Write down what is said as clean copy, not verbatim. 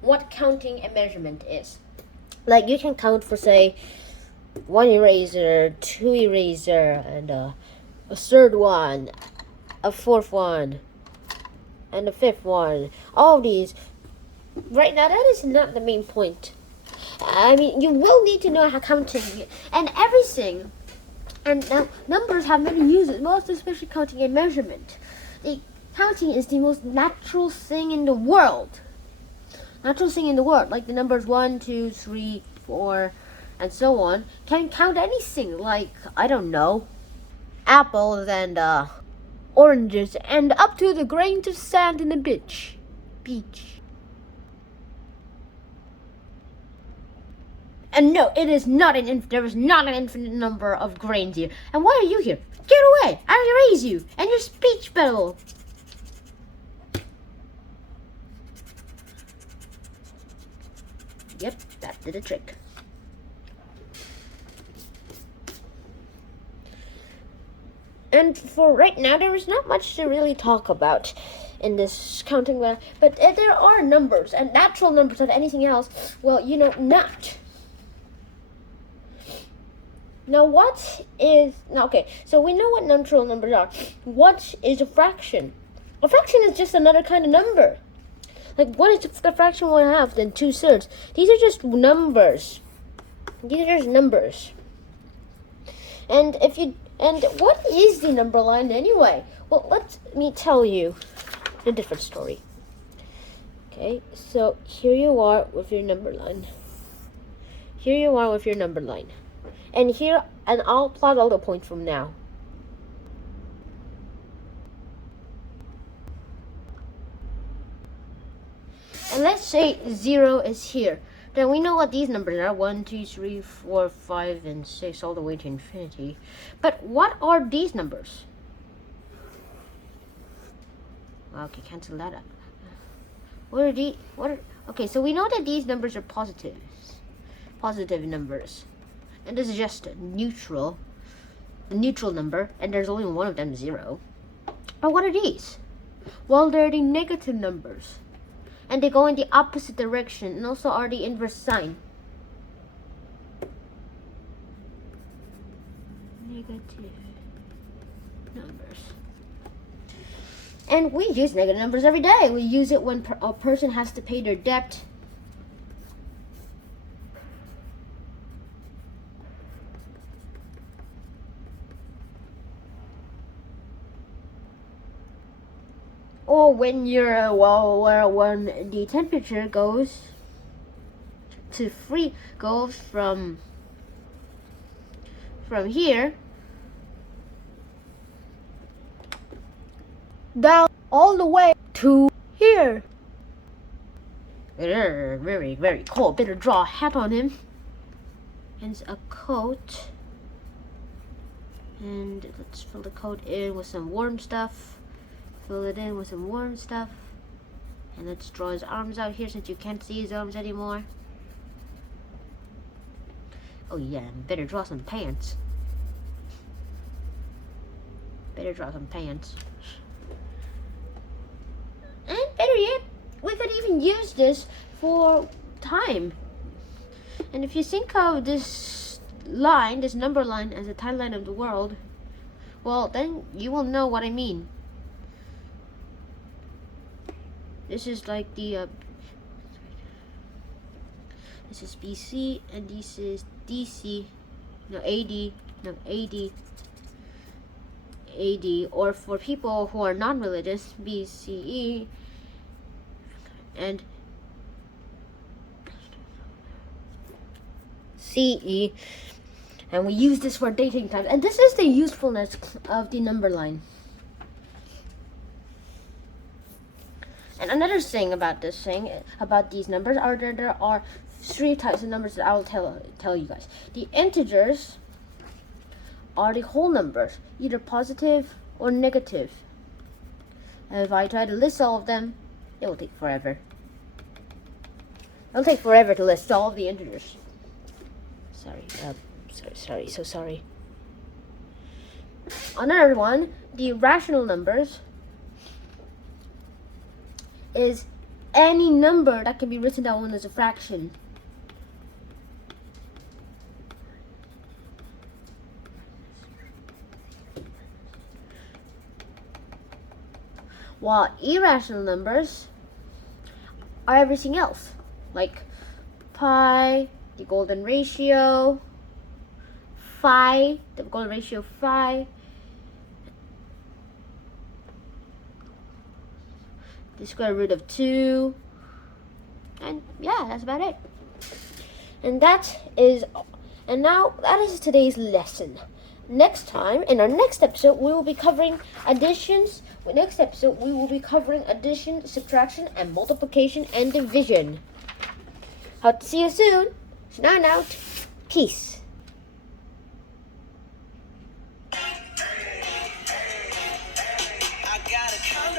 what counting and measurement is. Like you can count for, say, 1 eraser, 2 eraser, and a third one, a fourth one, and a fifth one. All of these. Right now, that is not the main point. I mean, you will need to know how counting and everything. And now, numbers have many uses, most especially counting and measurement. Counting is the most natural thing in the world. Natural thing in the world, like the numbers 1, 2, 3, 4, and so on, can count anything, like, I don't know, apples and oranges, and up to the grains of sand in the beach. And no, it is not there is not an infinite number of grains here. And why are you here? Get away! I raise you and your speech bubble. Yep, that did a trick. And for right now, there is not much to really talk about in this counting, but there are numbers, and natural numbers and anything else, well, not. Now, okay, so we know what natural numbers are. What is a fraction? A fraction is just another kind of number. Like, what is the fraction 1/2, then 2/3? These are just numbers. And what is the number line anyway? Well, let me tell you a different story. Okay, so here you are with your number line. And I'll plot all the points from now. And let's say 0 is here. Then we know what these numbers are. 1, 2, 3, 4, 5, and 6, all the way to infinity. But what are these numbers? Okay, cancel that up. Okay, so we know that these numbers are positive numbers. And this is just a neutral number, and there's only one of them, 0. But what are these? Well, they're the negative numbers. And they go in the opposite direction, and also are the inverse sign. Negative numbers. And we use negative numbers every day. We use it when a person has to pay their debt. Or when when the temperature goes from here down all the way to here. Very, very cold. Better draw a hat on him. And a coat. And let's fill the coat in with some warm stuff. Fill it in with some warm stuff. And let's draw his arms out here since you can't see his arms anymore. Oh yeah, better draw some pants. And better yet, we could even use this for time. And if you think of this number line, as a timeline of the world, well, then you will know what I mean. This is like this is BC, and this is DC, AD, or for people who are non-religious, BCE, and CE, and we use this for dating times, and this is the usefulness of the number line. And another thing about these numbers are there are 3 types of numbers that I will tell you guys. The integers are the whole numbers, either positive or negative. And if I try to list all of them, it will take forever. It'll take forever to list all of the integers. Sorry. Another one, the rational numbers, is any number that can be written down as a fraction. While irrational numbers are everything else, like pi, the golden ratio, phi, the golden ratio phi, the square root of 2, and yeah, that's about it. And that is today's lesson. Next time, in our next episode, we will be covering additions. Next episode, we will be covering addition, subtraction, and multiplication and division. Hope to see you soon. Sign out. Peace.